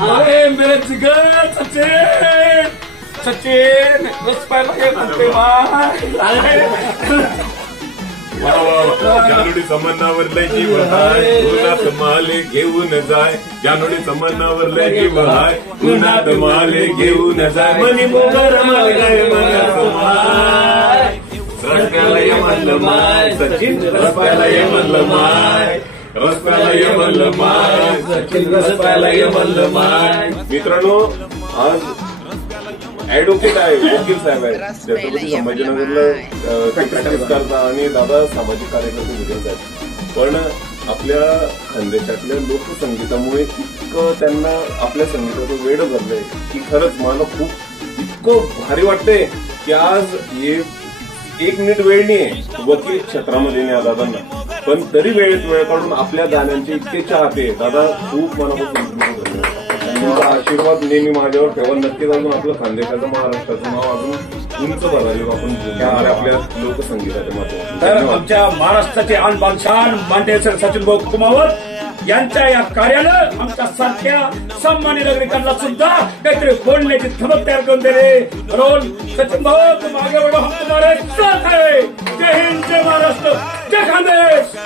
अरे मेरे जिगर सचिन सचिन बस पहिला एक म्हणते जानोडी समन्नावर लगी बहाय उन्हात माले घेऊन जाय जानोडी समन्नावर लगी बहाय उन्हात माले घेऊन जाय मनी मोगर माय माय रस्त्याला ये म्हणलं माय सचिन रस्त्याला ये म्हणलं माय रस्त्याला ये म्हणलं माय सचिन रस्त्याला ये म्हणलं माय मित्रांनो आज ऍडव्होकेट आहे वकील साहेब आहे छत्रपती संभाजीनगरला प्रॅक्टिस करता आणि दादा सामाजिक कार्यकर्ते विजयत आहेत पण आपल्या खानदेशातल्या लोकसंगीतामुळे इतकं त्यांना आपल्या संगीताचं वेड भरलंय की खरंच मला खूप इतकं भारी वाटतंय की आज हे 1 मिनिट वेळ नाहीये वकील क्षेत्रामध्ये न्या दादांना पण तरी वेळेत वेळ काढून आपल्या गाण्यांचे इतके चाहते दादा खूप मनापासून तुमचा आशीर्वाद नेहमी माझ्यावर ठेवा नक्कीच अजून आपलं खानदेशाचं महाराष्ट्राचं नाव अजून उंच करायला आपण आपल्या लोकसंगीताच्या माध्यमातून तर आमच्या महाराष्ट्राचे आन बादशाह माननीय सचिन भाऊ कुमावत यांच्या या कार्यानं आमच्या सारख्या सन्मानी नागरिकांना सुद्धा काहीतरी बोलण्याची धमक तयार करून दिले म्हणून सचिन भाऊ तुम आगे बढ़ो हम तुम्हारे साथ है जय हिंद जय महाराष्ट्र जय खानदेश